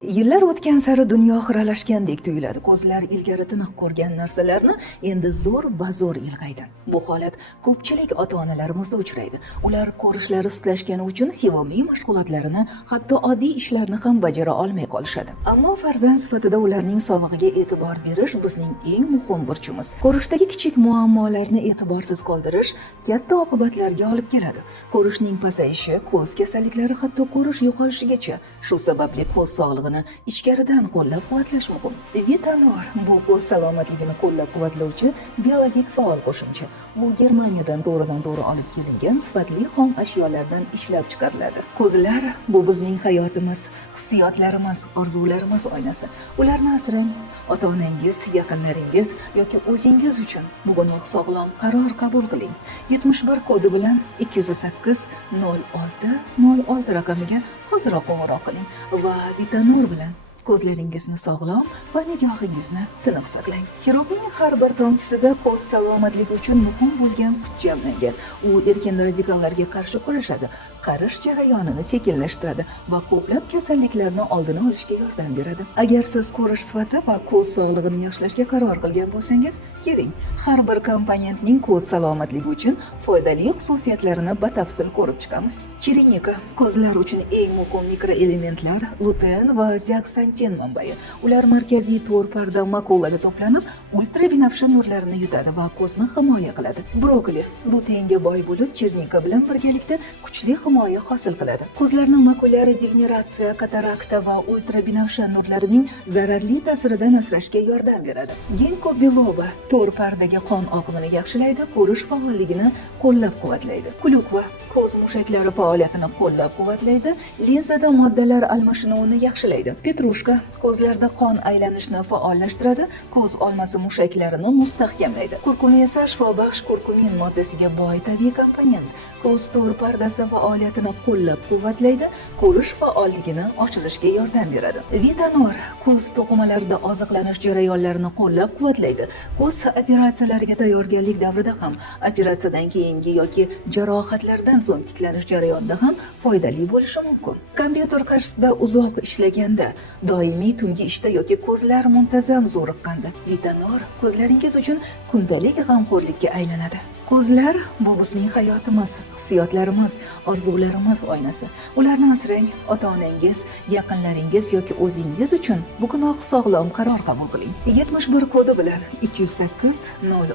Yillar o'tgan sari dunyo xiralashgandek tuyuladi. Ko'zlar ilgari tiniq ko'rgan narsalarni endi zo'r-bazo'r ilg'aydi. Bu holat ko'pchilik ota-onalarimizda uchraydi. Ular ko'rishlari sustlashgani uchun sevimli mashg'ulotlarini, hatto oddiy ishlarni ham bajara olmay qolishadi. Ammo farzand sifatida ularning sog'lig'iga e'tibor berish bizning eng muhim burchimiz. Ko'rishdagi kichik muammolarni e'tiborsiz qoldirish katta oqibatlarga olib keladi. Ko'rishning pasayishi, ko'z kasalliklari, hatto ko'rish yo'qolishigacha. Shu sababli ko'z sog'lig'i ichkaridan qo'llab-quvvatlash muhim. Vitanor bu ko'z salomatligini qo'llab-quvvatlovchi biologik faol qo'shimcha. Bu Germaniyadan to'g'ridan-to'g'ri olib kelingan sifatli xom ashyolardan ishlab chiqariladi. Ko'zlar bu bizning hayotimiz, hissiyotlarimiz, orzularimiz oynasi. Ularni asrang. Ota-onangiz, yaqinlaringiz yoki o'zingiz uchun bugunoq sog'lom qaror qabul qiling. 71 kodi bilan 208 06 06 raqamiga hoziroq qo'ng'iroq qiling va Vitanor bilan ko'zlaringizni sog'lom va nigohingizni tiniq saqlang. Chiroqning har bir tomchisida ko'z salomatligi uchun muhim bo'lgan kuch jamlangan. U erkin radikallarga qarshi kurashadi, qarish jarayonini sekinlashtiradi va ko'plab kasalliklarni oldini olishga yordam beradi. Agar siz ko'rish sifati va ko'z sog'lig'ini yaxshilashga qaror qilgan bo'lsangiz, keling, har bir komponentning ko'z salomatligi uchun foydali xususiyatlarini batafsil ko'rib chiqamiz. Chirinika ko'zlar uchun eng muhim mikroelementlar luten va zeaksantin manbai. Ular markaziy to'r parda makulaga to'planib, ultrabinafsha nurlarni yutadi va ko'zni himoya qiladi. Brokoli lutenga boy bo'lib, chirnika bilan birgalikda kuchli himoya hosil qiladi. Ko'zlarning makulyar degeneratsiya, katarakta va ultrabinafsha nurlarining zararli ta'siridan asrashga yordam beradi. Ginkgo biloba to'r pardaga qon oqimini yaxshilaydi, ko'rish faolligini qo'llab-quvvatlaydi. Klukva ko'z mushaklari faoliyatini qo'llab-quvvatlaydi, linzada moddalar almashinuvini yaxshilaydi. Petrushka ko'zlarda qon aylanishini faollashtiradi, ko'z olmasi mushaklarini mustahkamlaydi. Kurkuma esa shifobaxsh kurkumin moddasiga boy tabiiy komponent. Ko'z to'r pardasi faoliyatini qo'llab-quvvatlaydi, ko'rish faolligini oshirishga yordam beradi. Vitanor ko'z to'qimalarida oziqlanish jarayonlarini qo'llab-quvvatlaydi. Ko'z operatsiyalariga tayyorgarlik davrida ham, operatsiyadan keyingi yoki jarohatlardan so'ng tiklanish jarayonida ham foydali bo'lishi mumkin. Kompyuter qarshisida uzoq ishlaganda, doimiy tungi ishda yoki ko'zlar muntazam zo'riqqanda Vitanor ko'zlaringiz uchun kundalik g'amxo'rlikka aylanadi. Ko'zlar bu bizning hayotimiz, hissiyotlarimiz, orzularimiz oynasi. Ularni asrang. Ota-onangiz, yaqinlaringiz yoki o'zingiz uchun bugunoq sog'lom qaror qabul qiling. 71 kodi bilan 208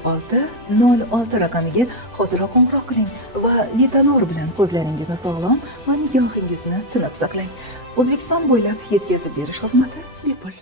06 06 raqamiga hoziroq qo'ng'iroq qiling va Vitanor bilan ko'zlaringizni sog'lom va nigohingizni tiniq saqlang. O'zbekiston bo'ylab yetkazib berish xizmati bepul.